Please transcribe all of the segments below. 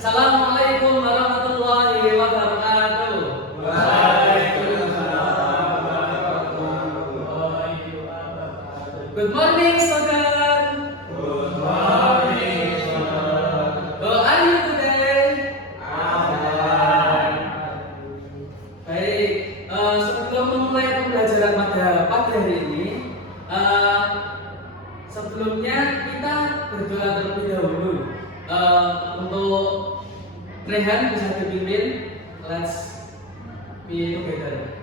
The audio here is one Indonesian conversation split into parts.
Assalamualaikum warahmatullahi wabarakatuh. Waalaikumsalam warahmatullahi wabarakatuh. Good morning, student. Good morning, student. How are you today? Aman. Baik, sebelum memulai pembelajaran pada pagi hari ini, sebelumnya kita berdoa terlebih dahulu. Untuk Rehan bisa dipimpin. Let's be together,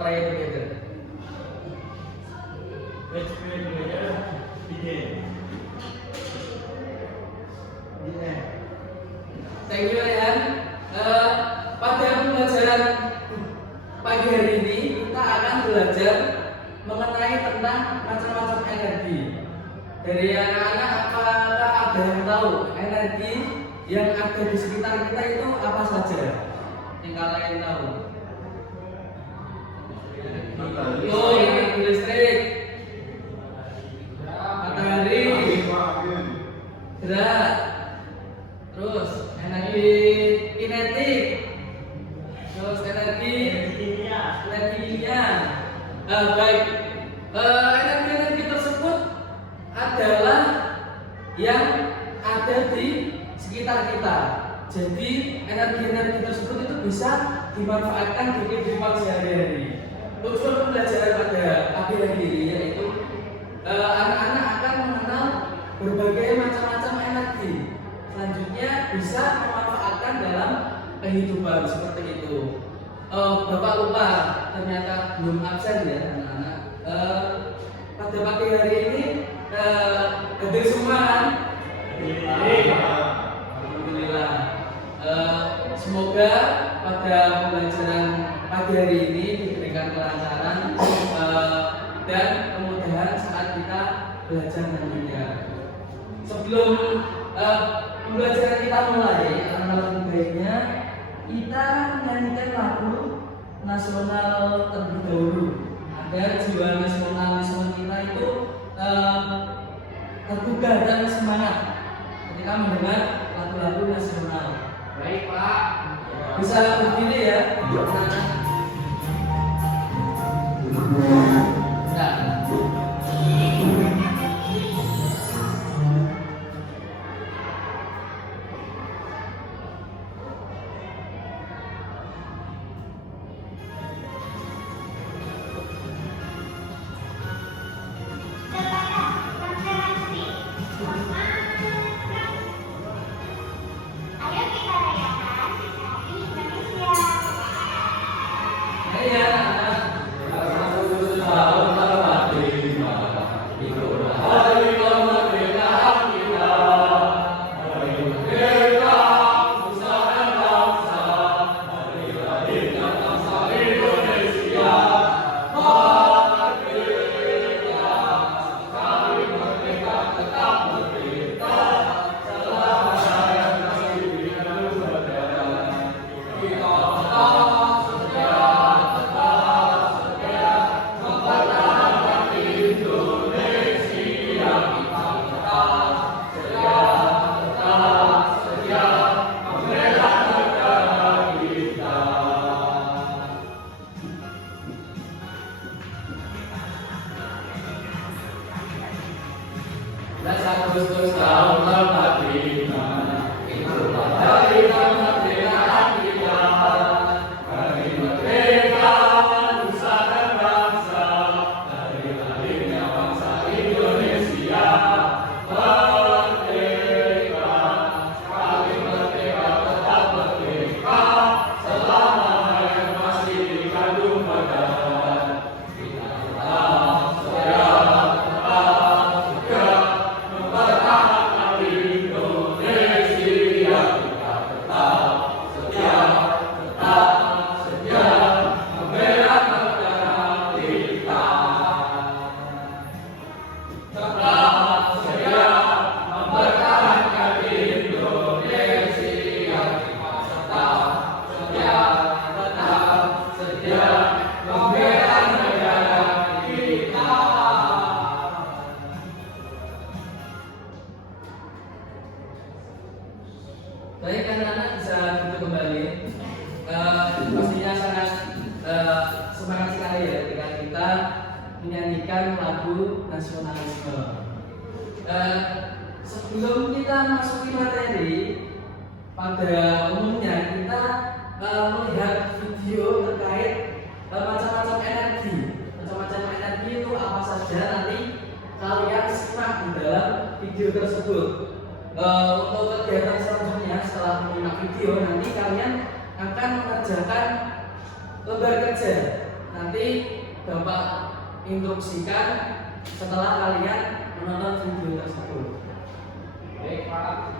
pray together. Let's pray together. Begin. Thank you, Rehan. Pada pembelajaran pagi hari ini kita akan belajar mengenai tentang macam-macam energi. Dari anak-anak, apakah ada yang tahu energi yang ada di sekitar kita itu apa saja? Yang kalian tahu? Oh, energi listrik, matahari, gerak, terus energi kinetik, terus energi kimia. Baik, energi-energi tersebut adalah yang ada di sekitar kita. Jadi energi-energi tersebut itu bisa dimanfaatkan di kehidupan sehari-hari. Tujuan pembelajaran pada pagi hari ini yaitu anak-anak akan mengenal berbagai macam-macam energi. Selanjutnya bisa memanfaatkan dalam kehidupan seperti itu. Bapak lupa ternyata belum absen ya anak-anak. Pada pagi hari ini hadir semua kan? Alhamdulillah. Semoga pada pembelajaran pagi hari ini diberikan kelancaran dan kemudahan saat kita belajar nantinya. Sebelum pembelajaran kita mulai, alangkah baiknya kita menyanyikan lagu nasional terlebih dahulu agar jiwa nasionalisme kita itu tergugah dan semangat ketika mendengar lagu-lagu nasional. Baik, Pak. Bisa berdiri ya. Nah. Ya, Baik anak-anak bisa duduk kembali. Pastinya sangat semangat sekali ya ketika kita menyanyikan lagu nasionalisme. Sebelum kita masuki materi, pada umumnya kita melihat video terkait macam-macam energi. Macam-macam energi itu apa saja, nanti kalian simak di dalam video tersebut. Untuk kegiatan selanjutnya setelah menyimak video, nanti kalian akan mengerjakan lembar kerja. Nanti Bapak instruksikan setelah kalian menonton video tersebut. Baik, Pak.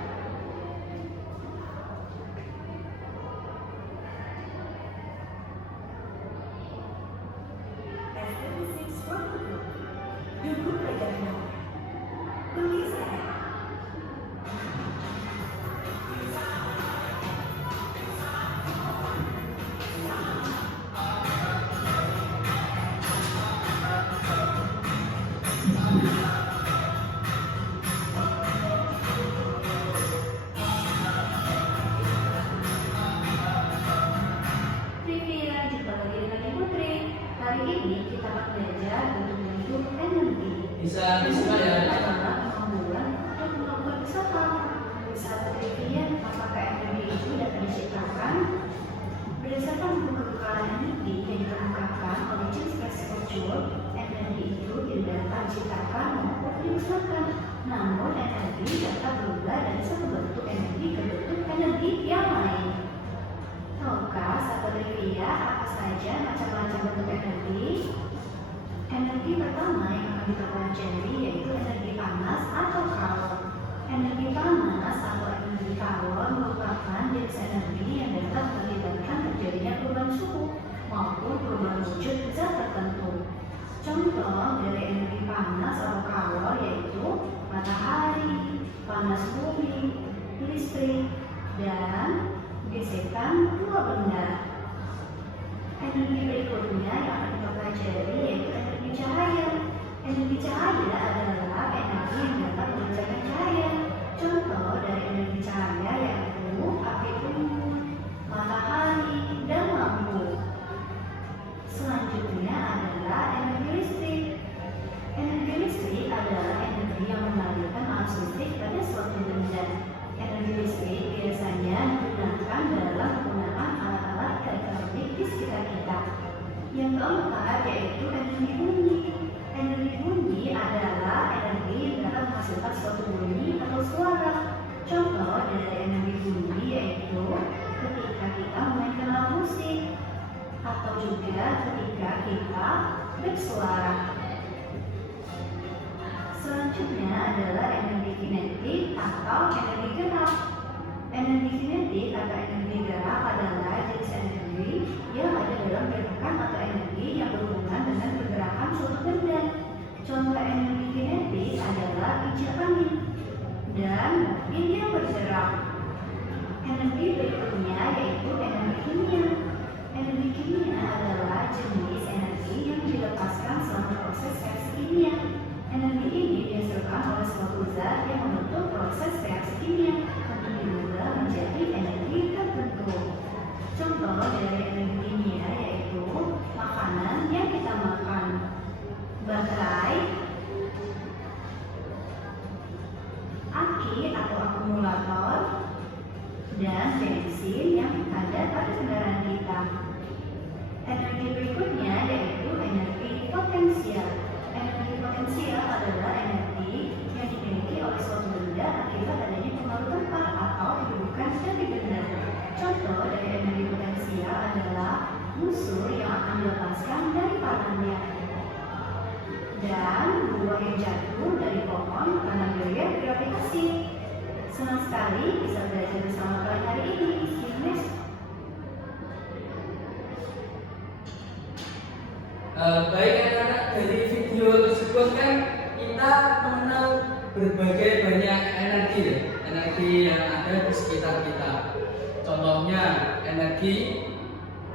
Trivia, jumpa lagi dengan Putri. Hari ini kita akan belajar untuk menghitung energi. Bisa disimak ya. Membuat untuk melakukan usaha. Satu trivia, apakah energi itu dapat diciptakan? Berdasarkan buku kekekalan energi yang dikemukakan oleh James Prescott Joule, energi itu tidak dapat diciptakan maupun dimusnahkan. Namun energi dapat berubah dari satu bentuk energi ke bentuk energi yang lain. Tahukah sahabat trivia apa saja macam-macam bentuk energi? Energi pertama yang akan kita pelajari yaitu energi panas atau kalor. Energi panas atau energi kalor merupakan jenis energi yang dapat mengakibatkan terjadinya perubahan suhu maupun perubahan wujud zat tertentu. Contoh dari energi panas atau kalor yaitu matahari, panas bumi, listrik, dan gesekan dua benda. Energi berikutnya yang akan kita pelajari yaitu energi cahaya. Energi cahaya adalah energi yang dapat memancarkan cahaya. Contoh dari energi cahaya yaitu api unggun, matahari, dan lampu. Selanjutnya adalah energi listrik. Energi listrik adalah energi yang mengalirkan arus listrik pada suatu benda. Energi listrik biasanya digunakan dalam penggunaan alat-alat elektronik di sekitar kita. Yang keempat yaitu energi bunyi. Energi bunyi adalah energi yang dapat menghasilkan suatu bunyi atau suara. Contoh dari energi bunyi yaitu ketika kita memainkan alat musik atau juga ketika kita bersuara. Selanjutnya adalah energi kinetik atau energi gerak. Energi kinetik atau energi gerak adalah jenis energi yang ada dalam gerakan atau energi yang berhubungan dengan pergerakan suatu benda. Contoh energi kinetik adalah kincir angin dan mobil yang bergerak. Energi berikutnya yaitu energi kimia. Energi kimia adalah jenis energi yang dilepaskan selama proses reaksi kimia. Energi ini dihasilkan oleh suatu zat yang membentuk proses reaksi kimia untuk diubah menjadi energi tertentu. Contoh dari energi kimia yaitu makanan yang kita makan, baterai, aki atau akumulator, dan bensin yang ada pada kendaraan kita. Energi berikutnya yaitu energi potensial. Energi potensial adalah energi yang dimiliki oleh suatu benda akibat adanya pengaruh tempat atau kedudukan dari benda. Contoh dari energi potensial adalah musuh yang akan dilepaskan dari panahnya dan buah yang jatuh dari pohon karena gaya gravitasi. Senang sekali bisa belajar bersama kalian hari ini. See you next. Baik anak-anak, dari video tersebut kan kita mengenal berbagai banyak energi yang ada di sekitar kita. Contohnya energi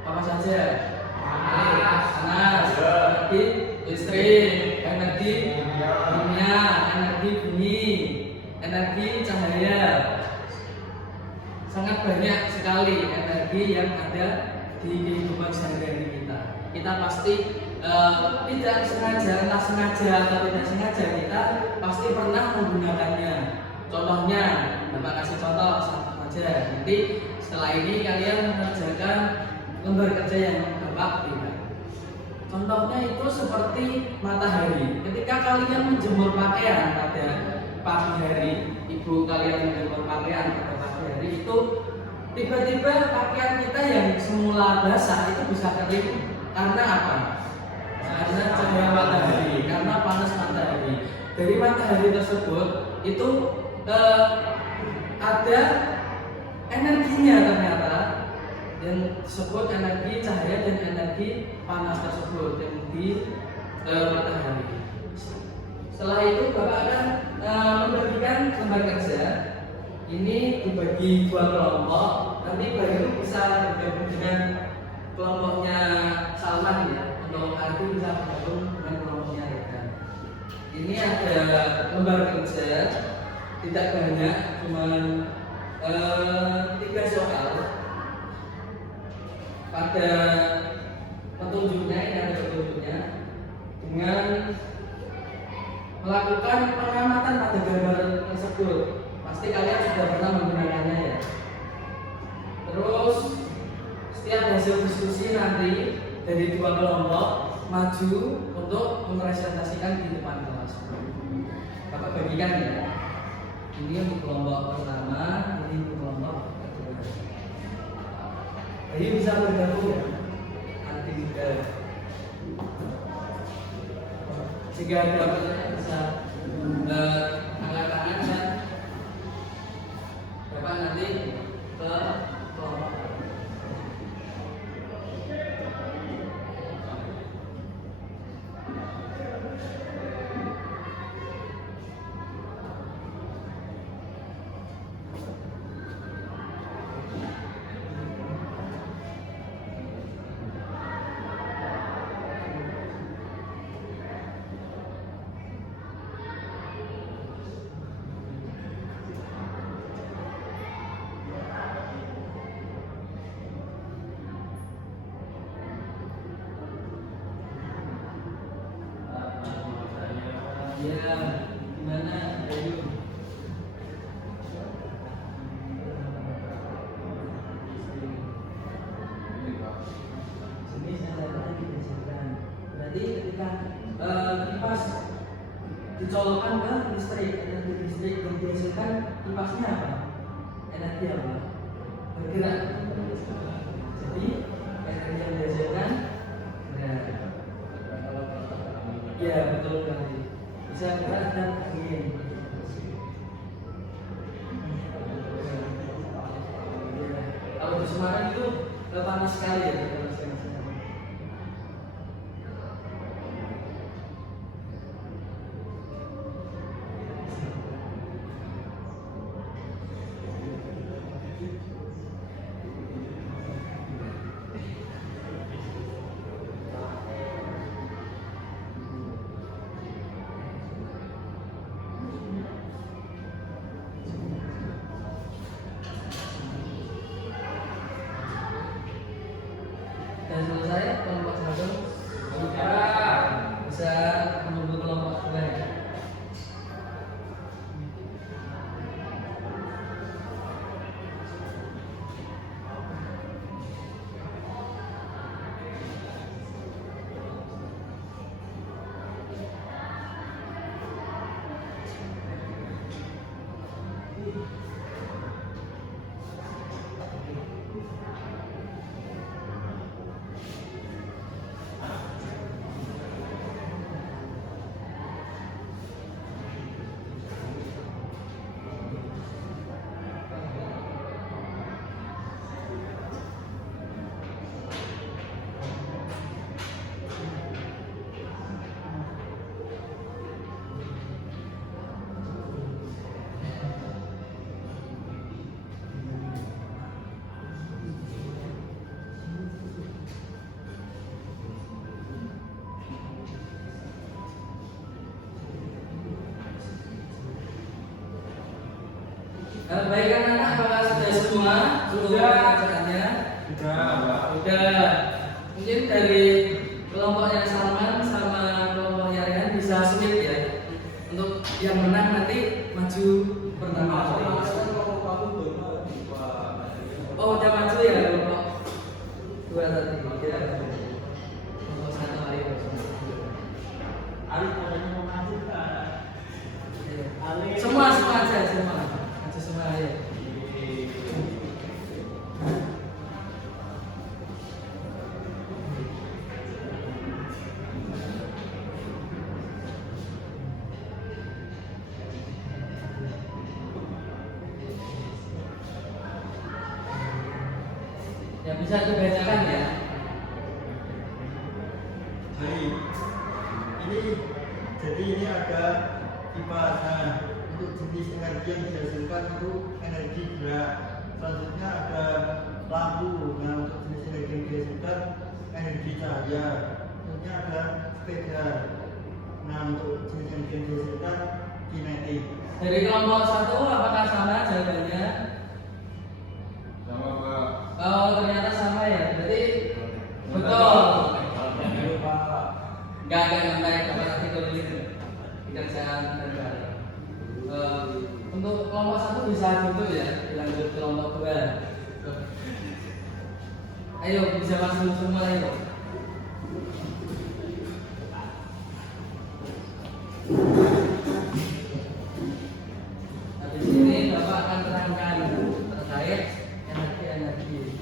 apa saja? Panas, energi listrik, energi kimia, energi bunyi, energi cahaya. sangat banyak sekali energi yang ada di kehidupan sehari-hari kita. Kita pasti tidak sengaja, entah sengaja atau tidak sengaja, kita pasti pernah menggunakannya. Contohnya, Bapak kasih contoh satu saja. Nanti setelah ini kalian mengerjakan lembar kerja yang Bapak berikan. Contohnya itu seperti matahari. Ketika kalian menjemur pakaian pada pagi hari, ibu kalian menjemur pakaian pada pagi hari itu, tiba-tiba pakaian kita yang semula basah itu bisa kering. Karena apa? Karena cahaya matahari, karena panas matahari. Dari matahari tersebut itu ada energinya ternyata, yang disebut energi cahaya dan energi panas tersebut yang di matahari. Setelah itu Bapak akan membagikan lembar kerja. Ini dibagi 2 kelompok. Nanti baru bisa bergabung dengan kelompoknya Salman ya. Untuk arti bisa bergabung dengan kelompoknya Rekan. Ini ada lembar kerja, tidak banyak, cuma 3 soal. Pada petunjuknya, ini ada petunjuknya, dengan melakukan pengamatan pada gambar tersebut. Pasti kalian sudah pernah menggunakannya ya. Terus setiap hasil diskusi nanti dari 2 kelompok maju untuk merepresentasikan di depan kelas. Bapak bagikan ya. Ini untuk kelompok pertama, ini untuk kelompok kedua. Jadi bisa bergabung ya. Nanti juga. Jika ada pertanyaan bisa angkat tangan dan Bapak nanti ke kelompok. Ya, gimana? Ayo. Sini saya tadi dijelaskan. Berarti ketika kipas dicolokkan ke listrik, energi listrik yang dihasilkan kipasnya apa? Energi apa? Bergerak. Jadi energi yang dihasilkan bergerak. Ya betul sekali. Bisa gerak dan angin. Kalau di Semarang itu panas sekali ya. Dan selesai kelompok 1 sudah bisa menunggu kelompok 2 ya. Baik anak-anak, apakah sudah semua? Sudah. Caranya? Sudah. Udah. Mungkin dari kelompoknya Salman sama kelompoknya Rehan bisa sulit ya. Untuk yang menang nanti maju pertama kali. Oh, udah maju ya kelompok dua tadi. Ya. Kelompok satu ayo. Arif katanya mau maju kan? Semua aja semua. Maju semua ayo. Ya bisa dibacakan ya. Jadi ini ada pipa. Nah, untuk jenis energi yang dihasilkan itu energi gerak. Selanjutnya ada lampu. Nah, untuk jenis energi yang dihasilkan energi cahaya. Selanjutnya ada sepeda. Nah, untuk jenis energi yang dihasilkan kinetik. Dari kelompok satu apakah sama jawabannya? Sama Pak. Oh, ternyata sama ya. Berarti betul. Enggak nyampe apa artikel ini. Pekerjaan negara. Untuk kelompok satu bisa gitu ya, dilanjut kelompok dua. Ayo bisa masuk semua ayo. Habis ini Bapak akan terangkan terkait energi-energi.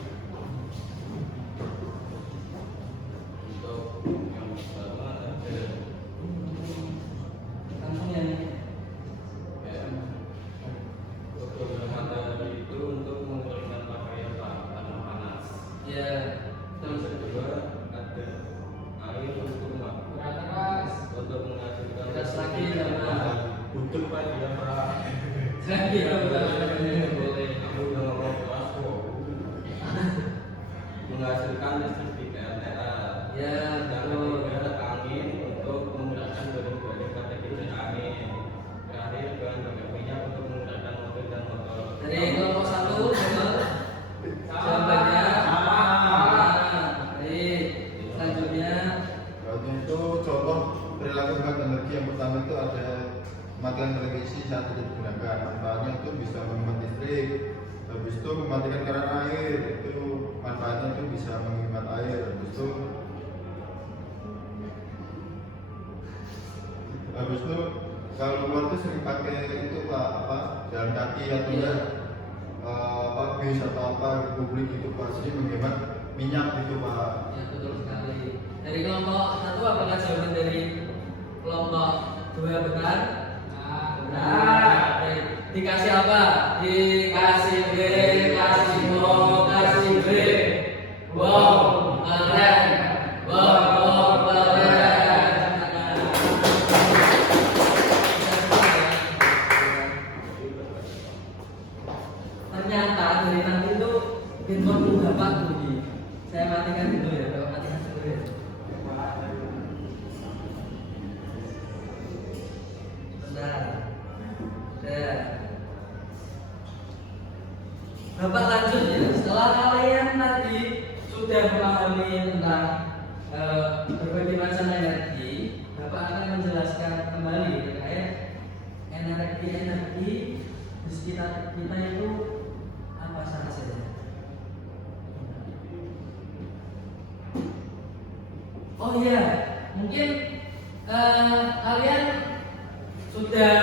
Langsung ya nih. Ya, terus gas lagi sama Untuk Pak dia Pak. lagi Boleh. Aku udah ngomong kelas kok. Menghasilkan listrik di PLTA. ya Dan betul. ketiga angin untuk menggunakan berbagai kategori angin. Terakhir bahan bakar minyak untuk menggunakan mobil dan motor. Dari kelompok satu betul. Jawabannya baik. Selanjutnya Untuk contoh perilaku hemat energi yang pertama itu ada pemakaian televisi saat tidak digunakan. Manfaatnya itu bisa menghemat listrik. Habis itu mematikan keran air, itu manfaatnya itu bisa menghemat air. Habis itu kalau keluar itu sering pakai itu Pak, apa jalan kaki atau enggak bis atau apa publik itu pasti menghemat minyak gitu Pak. ya betul sekali. Dari kelompok satu apakah jawaban dari kelompok dua benar? Benar. Baik. Dikasih apa? Dikasih B, kasih O, kasih B. Wow, keren. Wow, keren. Ternyata dari nanti itu handphone Bapak bunyi. Saya matikan dulu ya, Bapak matikan dulu ya. Benar. Udah. Bapak lanjut ya. Setelah kalian tadi sudah memahami tentang berbagai macam energi, Bapak akan menjelaskan kembali terkait energi-energi di sekitar kita itu apa saja. Oh iya, mungkin kalian sudah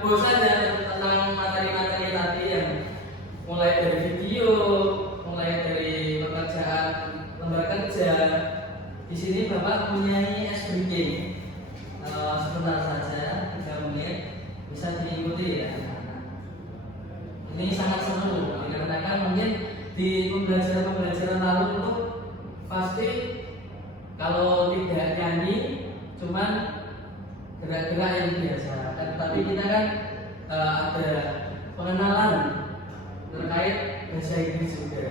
bosan ya tentang materi-materi tadi yang mulai dari video, mulai dari pekerjaan lembar kerja. Di sini Bapak mempunyai ice breaking. Sebentar saja, 3 menit, bisa diikuti ya. Ini sangat seru dikarenakan mungkin di pembelajaran lalu itu pasti kalau tidak nyanyi cuman gerak-gerak yang biasa. Tapi kita kan ada pengenalan terkait bahasa Inggris juga.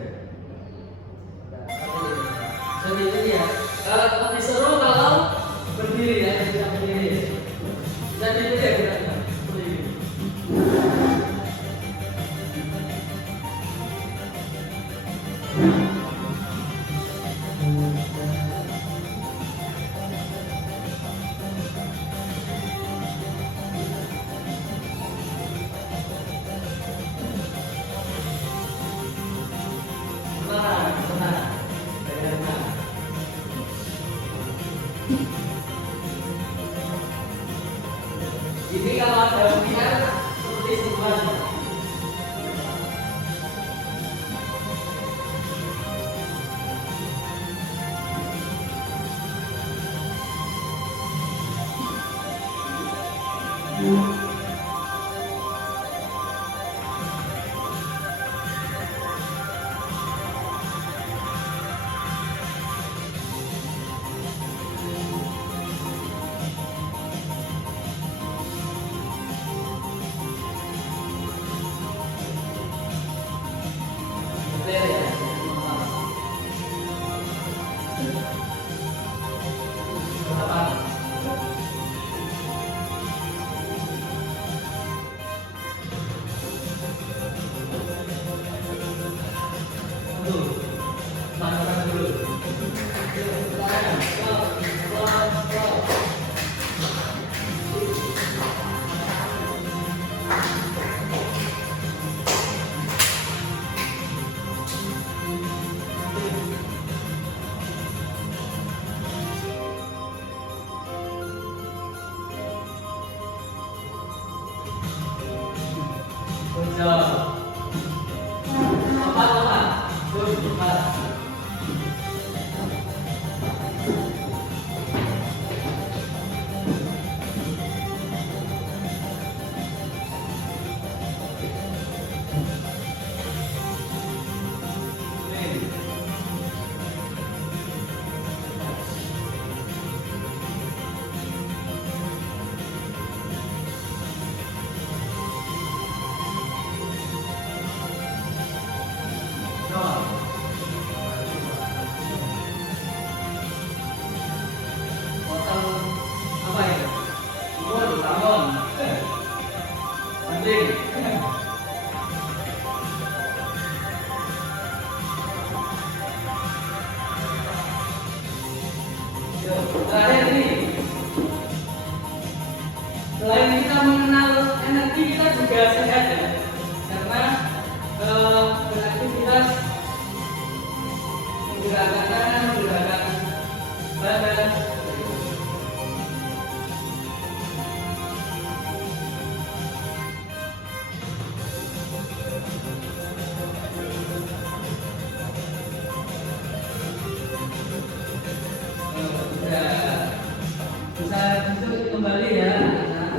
Jadi itu ya. Lebih seru kalau berdiri ya, tidak berdiri. Jadi itu ya kita seperti ini. Tenang, tenang. Tenang. Ini kalau ada PR seperti semuanya. Betul ya? Apa? Dulu, makan dulu. Silakan. Stop. Good job. Tepat. Good, tepat. Potong apa ya? Umur, tahun. Anjing. Yuk, terakhir ini. Selain kita mengenal energi, kita juga sehat ya. Karena beraktivitas menggerakkan tangan, menggerakkan badan. Bisa duduk kembali ya anak-anak.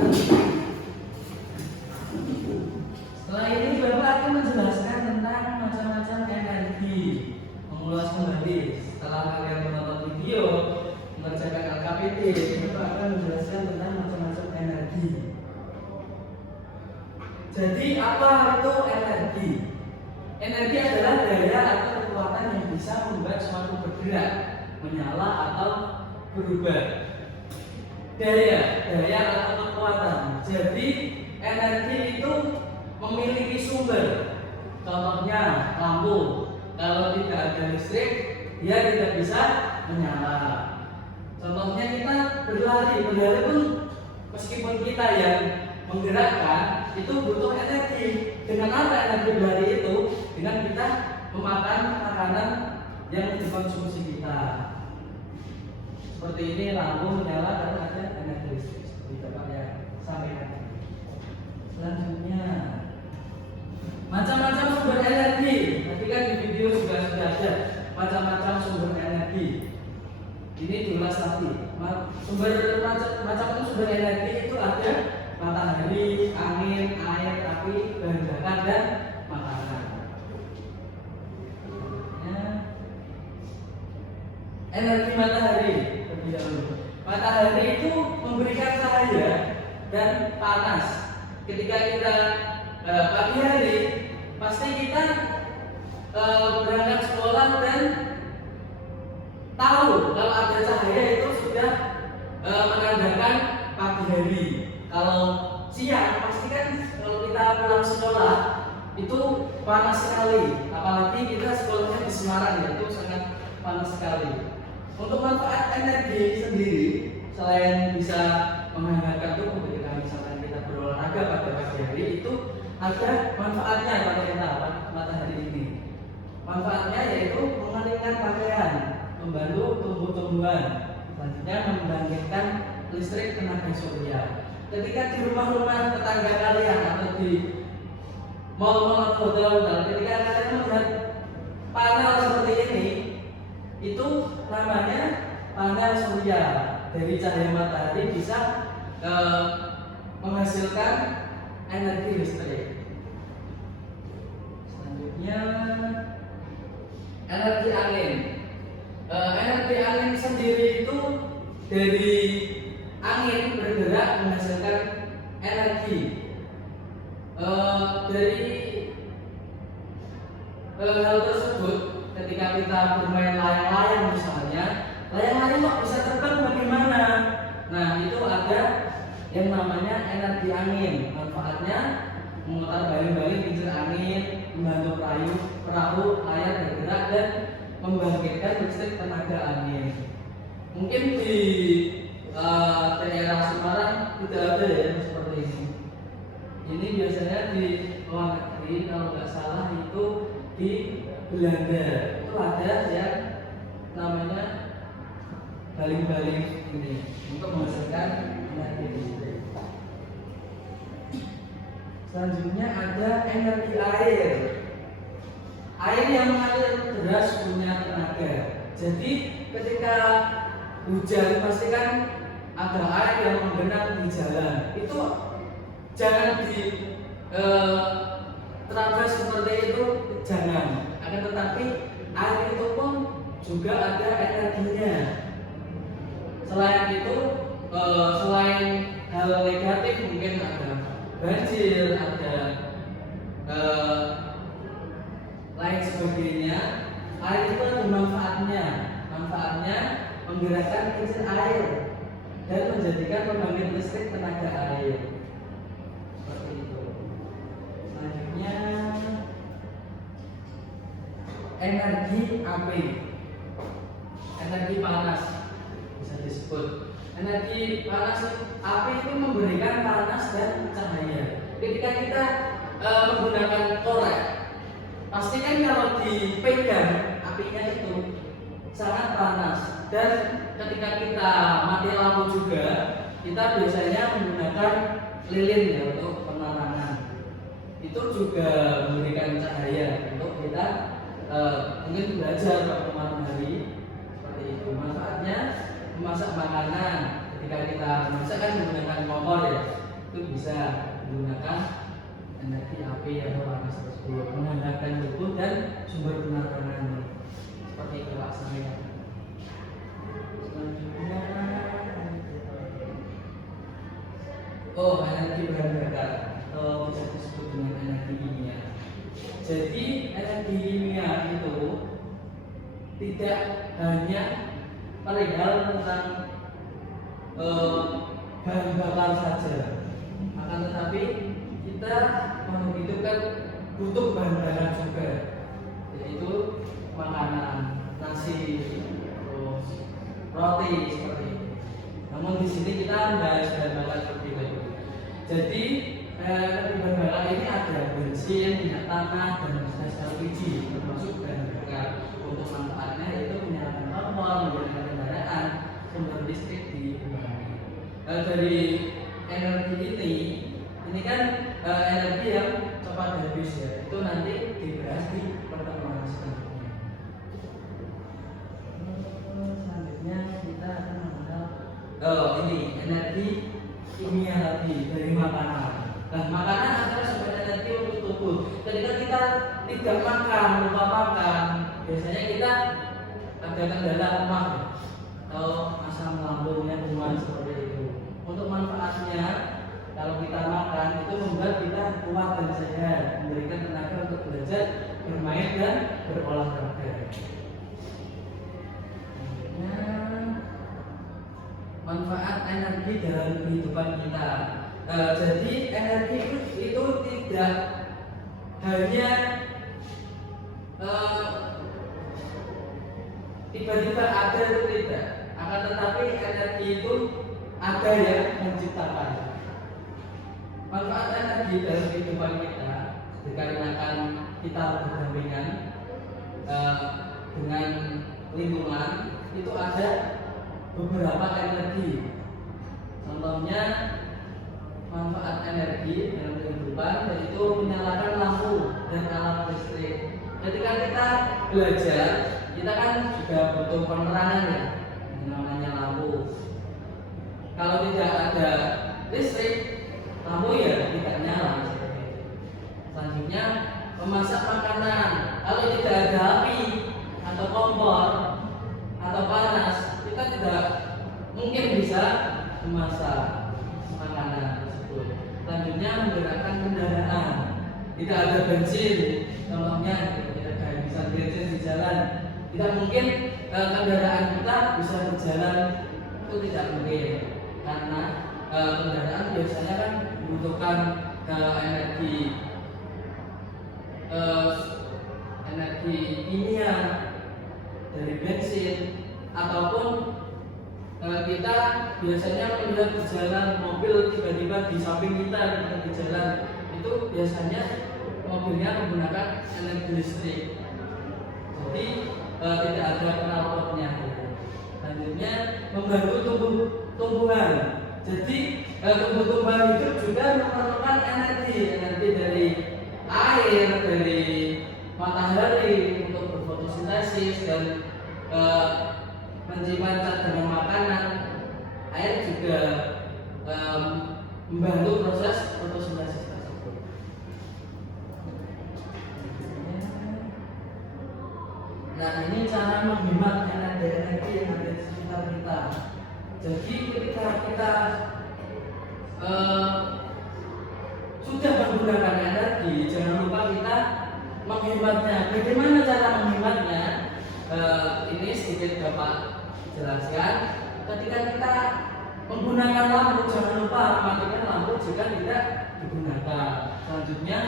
Setelah ini Bapak akan menjelaskan tentang macam-macam energi. Mengulas kembali setelah kalian menonton video, mengerjakan LKPD, Bapak akan menjelaskan tentang macam-macam energi. Jadi apa itu energi? Energi adalah daya atau kekuatan yang bisa membuat suatu bergerak, menyala atau berubah. Daya atau kekuatan. Jadi energi itu memiliki sumber. Contohnya lampu. Kalau tidak ada listrik, dia tidak bisa menyala. Contohnya kita berlari pun meskipun kita yang menggerakkan itu butuh energi. Dengan apa energi berlari itu? Dengan kita memakan makanan yang dikonsumsi kita. Seperti ini lampu menyala karena ada energi listrik. Seperti Bapak yang sampaikan. Selanjutnya, macam-macam sumber energi. Tadi kan di video juga sudah ada macam-macam sumber energi. Ini diulas lagi. Macam-macam sumber energi itu ada matahari, angin, air, api, bahan bakar dan makanan. Ya. Energi matahari. Matahari itu memberikan cahaya dan panas. Ketika kita pagi hari, pasti kita berangkat sekolah dan tahu kalau ada cahaya itu sudah menandakan pagi hari. Kalau siang, pasti kan kalau kita pulang sekolah itu panas sekali, apalagi kita sekolahnya di Semarang ya, itu sangat panas sekali. Untuk manfaat energi sendiri, selain bisa menghangatkan tubuh ketika misalkan kita berolahraga pada pagi hari, itu ada manfaatnya pada kita matahari ini. Manfaatnya yaitu mengeringkan pakaian, membantu tumbuh-tumbuhan, selanjutnya membangkitkan listrik tenaga surya. Ketika di rumah-rumah tetangga kalian atau di mal-mal atau hotel-hotel, ketika kalian melihat panel seperti ini, itu namanya panel surya. Dari cahaya matahari bisa menghasilkan energi listrik. Selanjutnya energi angin. Energi angin sendiri itu dari angin bergerak menghasilkan energi. Dari hal tersebut, ketika kita bermain layang-layang misalnya, layang-layang kok bisa terbang bagaimana? Nah, itu ada yang namanya energi angin. Manfaatnya memutar baling-baling kincir angin, membantu perahu layar bergerak dan membangkitkan listrik tenaga angin. Mungkin di daerah Semarang tidak ada ya seperti ini. Ini biasanya di luar negeri, kalau nggak salah itu di Belanda itu ada yang namanya baling-baling ini untuk menghasilkan energi listrik. Selanjutnya ada energi air. Air yang mengalir deras punya tenaga. Jadi ketika hujan pastikan ada air yang menggenang di jalan. Itu jangan di terabas seperti itu, jangan. Akan tetapi air itu pun juga ada energinya. Selain itu, selain hal negatif mungkin ada banjir, ada lain sebagainya. Air itu ada manfaatnya. Manfaatnya menggerakkan kincir air dan menjadikan pembangkit listrik tenaga air. Seperti itu. Selanjutnya energi api, energi panas bisa disebut. Energi panas api itu memberikan panas dan cahaya. Ketika kita menggunakan korek, pastikan kalau dipegang apinya itu sangat panas. Dan ketika kita mati lampu juga, kita biasanya menggunakan lilin ya untuk penerangan. Itu juga memberikan cahaya untuk kita mungkin belajar pada malam hari. Seperti itu. Manfaatnya memasak makanan. Ketika kita memasak kan menggunakan kompor ya, itu bisa menggunakan energi api atau panas tersebut, menghangatkan tubuh dan sumber penerangan. Seperti itu laksanakan. Selanjutnya energi bahan bakar atau bisa disebut dengan energi kimia. Jadi energi kimia itu tidak hanya perihal tentang bahan bakar saja, akan tetapi kita makhluk hidup kan butuh bahan bakar juga, yaitu makanan, nasi, terus roti seperti itu. Namun di sini kita membahas bahan bakar seperti itu. Jadi bahan bakar ini ada bensin, minyak tanah, dan gas LPG termasuk bahan bakar. Untuk manfaatnya yaitu menyalakan kompor, menggunakan kendaraan, sumber listrik di rumah. Dari energi ini kan energi yang cepat habis ya. Itu nanti dibahas di pertemuan selanjutnya. Selanjutnya kita akan mengenal ini energi kimia tadi dari makanan. Nah, makanan adalah sumber energi untuk tubuh. Ketika kita tidak makan, lupa makan, biasanya kita ada kendala lemah atau asam lambungnya kuman seperti itu. Untuk manfaatnya, kalau kita makan itu membuat kita kuat dan sehat, memberikan tenaga untuk belajar, bermain dan berolahraga. Manfaat energi dalam kehidupan kita. Jadi energi itu tidak hanya tiba-tiba ada itu tidak, akan tetapi energi itu ada yang menciptakan. Manfaat energi dalam kehidupan kita dikarenakan kita berdampingan dengan lingkungan itu ada beberapa energi. Contohnya manfaat energi dalam kehidupan yaitu menyalakan lampu dan alat listrik. Ketika kita belajar, kita kan juga butuh penerangan ya, namanya lampu. Kalau tidak ada listrik, lampu ya tidak nyala. Selanjutnya memasak makanan. Kalau tidak ada api atau kompor atau panas, kita tidak mungkin bisa memasak makanan tersebut. Selanjutnya menggunakan kendaraan. Tidak ada bensin, contohnya tidak ada habisan bensin di jalan. Tidak mungkin kendaraan kita bisa berjalan, itu tidak mungkin karena kendaraan biasanya kan membutuhkan energi kimia dari bensin, ataupun kita biasanya melihat di jalan mobil tiba-tiba di samping kita ketika di jalan itu biasanya mobilnya menggunakan energi listrik. Jadi tidak ada knalpotnya. Selanjutnya membantu tumbuhan. Jadi tumbuh-tumbuhan hidup juga memerlukan energi dari air, dari matahari untuk berfotosintesis dan menyimpan cadangan makanan. Air juga membantu proses fotosintesis tersebut. Nah, ini cara menghemat energi yang ada di sekitar kita. Jadi ketika kita sudah menggunakan energi, jangan lupa kita menghematnya. Bagaimana cara menghematnya? Ini sedikit Bapak jelaskan. Ketika kita menggunakan lampu, jangan lupa matikan lampu jika tidak digunakan. Selanjutnya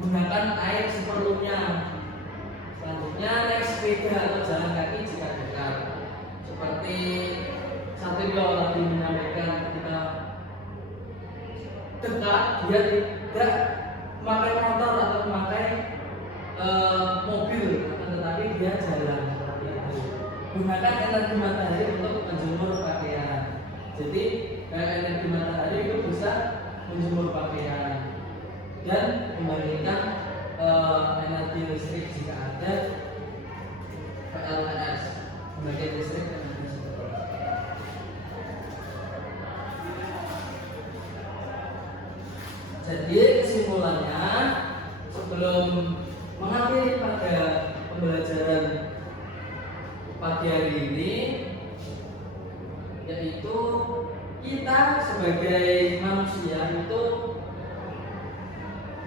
gunakan air seperlunya. Selanjutnya naik sepeda atau jalan kaki jika dekat. Seperti Satrio tadi menyampaikan, ketika dekat dia tidak memakai motor atau memakai mobil, tetapi dia jalan seperti itu. Gunakan energi matahari untuk menjemur pakaian. Jadi energi matahari itu bisa menjemur pakaian dan memberikan energi listrik jika ada PLTS, sebagai listrik dan energi listrik. Jadi kesimpulannya, sebelum mengakhiri pada pembelajaran pagi hari ini, yaitu kita sebagai manusia itu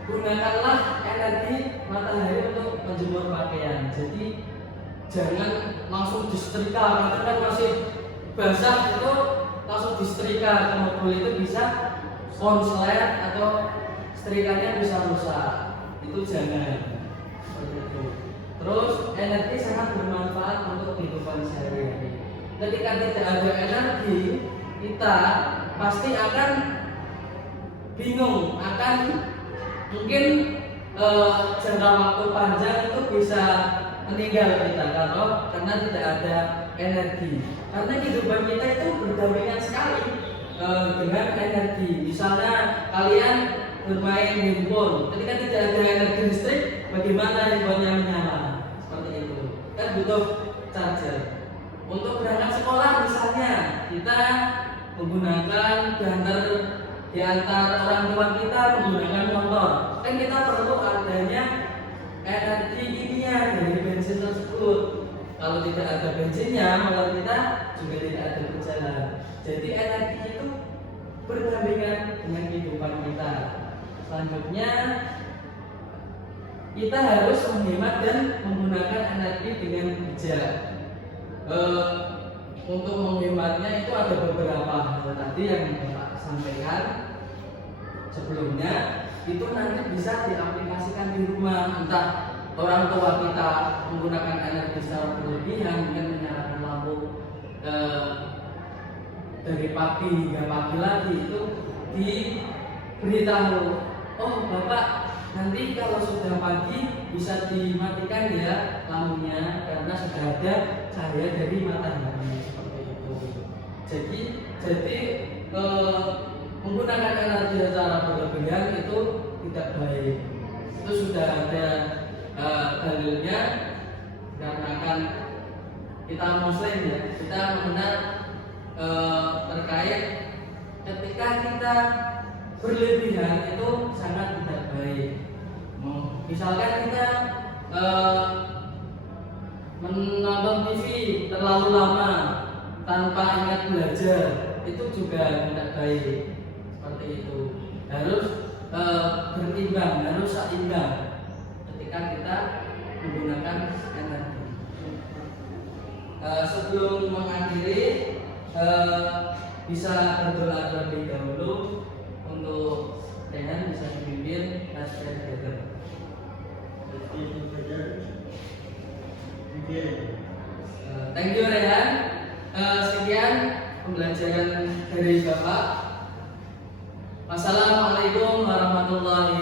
gunakanlah energi matahari untuk menjemur pakaian. Jadi jangan langsung disetrika, karena kan masih basah itu langsung disetrika ke mobil, itu bisa konslet atau setrikanya bisa rusak. Itu jangan seperti itu. Terus energi sangat bermanfaat untuk kehidupan sehari-hari. Ketika tidak ada energi, kita pasti akan bingung, akan mungkin jangka waktu panjang itu bisa meninggal kita karena tidak ada energi. Karena kehidupan kita itu berdampingan sekali dengan energi. Misalnya kalian bermain handphone, ketika tidak ada energi listrik, bagaimana handphonenya menyala? Seperti itu. Kan butuh charger. Untuk berangkat sekolah misalnya, kita menggunakan di antar orang tua kita menggunakan motor. Kan kita perlu adanya energi kimia dari bensin tersebut. Kalau tidak ada bensinnya, motor kita juga tidak ada berjalan. Jadi energi itu berdampingan dengan kehidupan kita. Selanjutnya kita harus menghemat dan menggunakan energi dengan bijak. Untuk menghematnya itu ada beberapa hal tadi yang Bapak sampaikan sebelumnya. itu nanti bisa diaplikasikan di rumah. Entah orang tua kita menggunakan energi secara berlebihan, mungkin menyalakan lampu dari pagi hingga pagi lagi, itu diberitahu, oh bapak nanti kalau sudah pagi bisa dimatikan ya lampunya karena sudah ada cahaya dari matahari, seperti itu. Jadi menggunakan energi secara berlebihan itu tidak baik. Itu sudah ada dalilnya, karena kan kita muslim ya, kita mengenal terkait ketika kita berlebihan itu sangat tidak baik. Misalkan kita menonton TV terlalu lama tanpa ingat belajar, itu juga tidak baik. Seperti itu, harus berimbang, harus seimbang ketika kita menggunakan energi. Sebelum mengakhiri, bisa berdoa terlebih dahulu untuk Rehan, bisa dipimpin nasihat together. Thank you Rehan. Sekian pembelajaran dari Bapak. Wassalamualaikum warahmatullahi